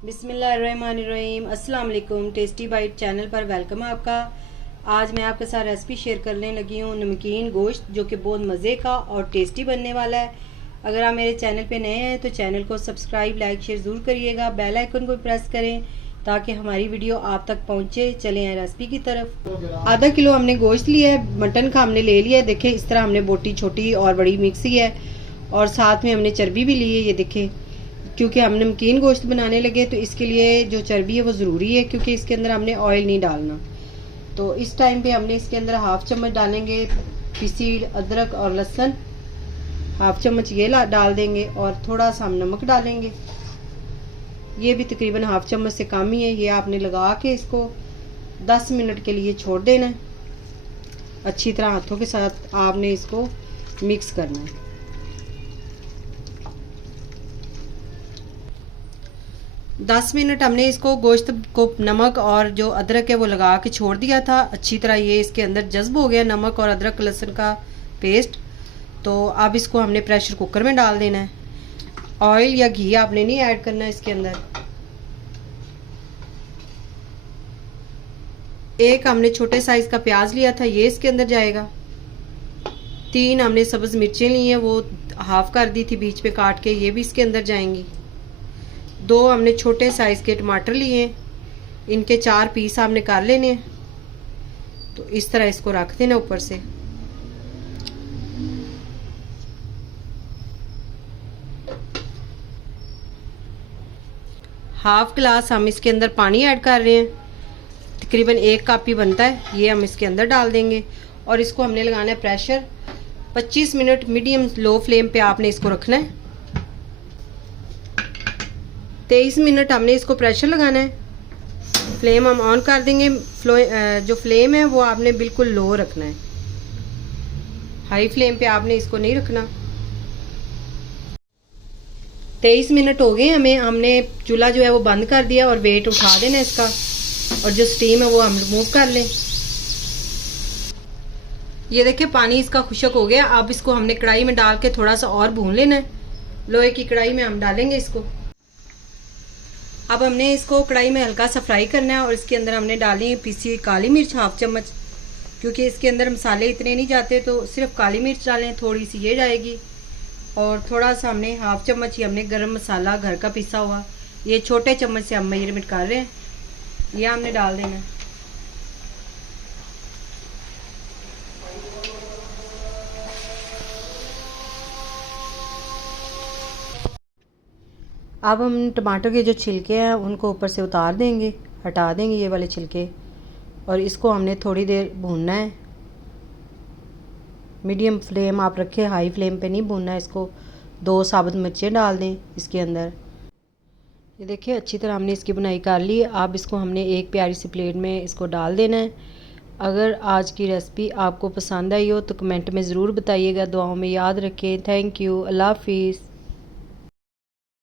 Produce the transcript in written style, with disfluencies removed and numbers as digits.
बिस्मिल्लाहिर्रहमानिर्रहीम। अस्सलाम वालेकुम। टेस्टी बाइट चैनल पर वेलकम है आपका। आज मैं आपके साथ रेसिपी शेयर करने लगी हूँ नमकीन गोश्त, जो कि बहुत मज़े का और टेस्टी बनने वाला है। अगर आप मेरे चैनल पे नए हैं तो चैनल को सब्सक्राइब लाइक शेयर ज़रूर करिएगा। बेल आइकन को प्रेस करें ताकि हमारी वीडियो आप तक पहुँचे। चलें हैं रेसिपी की तरफ। आधा किलो हमने गोश्त लिया है, मटन का हमने ले लिया है। देखें इस तरह हमने बोटी छोटी और बड़ी मिक्सी है, और साथ में हमने चर्बी भी ली है। ये देखें, क्योंकि हम नमकीन गोश्त बनाने लगे तो इसके लिए जो चर्बी है वो ज़रूरी है, क्योंकि इसके अंदर हमने ऑयल नहीं डालना। तो इस टाइम पे हमने इसके अंदर हाफ चम्मच डालेंगे पिसी अदरक और लहसुन, हाफ चम्मच ये डाल देंगे, और थोड़ा सा हम नमक डालेंगे। ये भी तकरीबन हाफ चम्मच से कम ही है। ये आपने लगा के इसको 10 मिनट के लिए छोड़ देना है। अच्छी तरह हाथों के साथ आपने इसको मिक्स करना है। 10 मिनट हमने इसको गोश्त को नमक और जो अदरक है वो लगा के छोड़ दिया था। अच्छी तरह ये इसके अंदर जज्ब हो गया नमक और अदरक लहसुन का पेस्ट। तो अब इसको हमने प्रेशर कुकर में डाल देना है। ऑयल या घी आपने नहीं ऐड करना है इसके अंदर। एक हमने छोटे साइज का प्याज लिया था, ये इसके अंदर जाएगा। 3 हमने सब्ज मिर्चें ली हैं, वो हाफ कर दी थी बीच पे काट के, ये भी इसके अंदर जाएंगी। 2 हमने छोटे साइज के टमाटर लिए हैं, इनके 4 पीस आपने कर लेने हैं। तो इस तरह इसको रख देना ऊपर से। हाफ गिलास हम इसके अंदर पानी ऐड कर रहे हैं, तकरीबन 1 कप ही बनता है। ये हम इसके अंदर डाल देंगे और इसको हमने लगाना है pressure. 25 minute medium low flame पे आपने इसको रखना है। 23 मिनट हमने इसको प्रेशर लगाना है। फ्लेम हम ऑन कर देंगे। जो फ्लेम है वो आपने बिल्कुल लो रखना है, हाई फ्लेम पे आपने इसको नहीं रखना। 23 मिनट हो गए हमें। हमने चूल्हा जो है वो बंद कर दिया और वेट उठा देना इसका, और जो स्टीम है वो हम रिमूव कर लें। ये देखिए पानी इसका खुश्क हो गया। अब इसको हमने कढ़ाई में डाल के थोड़ा सा और भून लेना है। लोहे की कढ़ाई में हम डालेंगे इसको। अब हमने इसको कढ़ाई में हल्का सा फ्राई करना है, और इसके अंदर हमने डाली है पीसी काली मिर्च हाफ चम्मच, क्योंकि इसके अंदर मसाले इतने नहीं जाते तो सिर्फ काली मिर्च डालें, थोड़ी सी ये जाएगी। और थोड़ा सा हमने हाफ चम्मच ही हमने गरम मसाला घर का पिसा हुआ, ये छोटे चम्मच से हम मेजरमेंट कर रहे हैं, ये हमने डाल देना है। अब हम टमाटर के जो छिलके हैं उनको ऊपर से उतार देंगे, हटा देंगे ये वाले छिलके, और इसको हमने थोड़ी देर भूनना है। मीडियम फ्लेम आप रखें, हाई फ्लेम पे नहीं भूनना है इसको। 2 साबुत मिर्चें डाल दें इसके अंदर। ये देखिए अच्छी तरह हमने इसकी बुनाई कर ली। अब इसको हमने एक प्यारी सी प्लेट में इसको डाल देना है। अगर आज की रेसिपी आपको पसंद आई हो तो कमेंट में ज़रूर बताइएगा। दुआओं में याद रखें। Thank you. अल्लाह हाफिज़।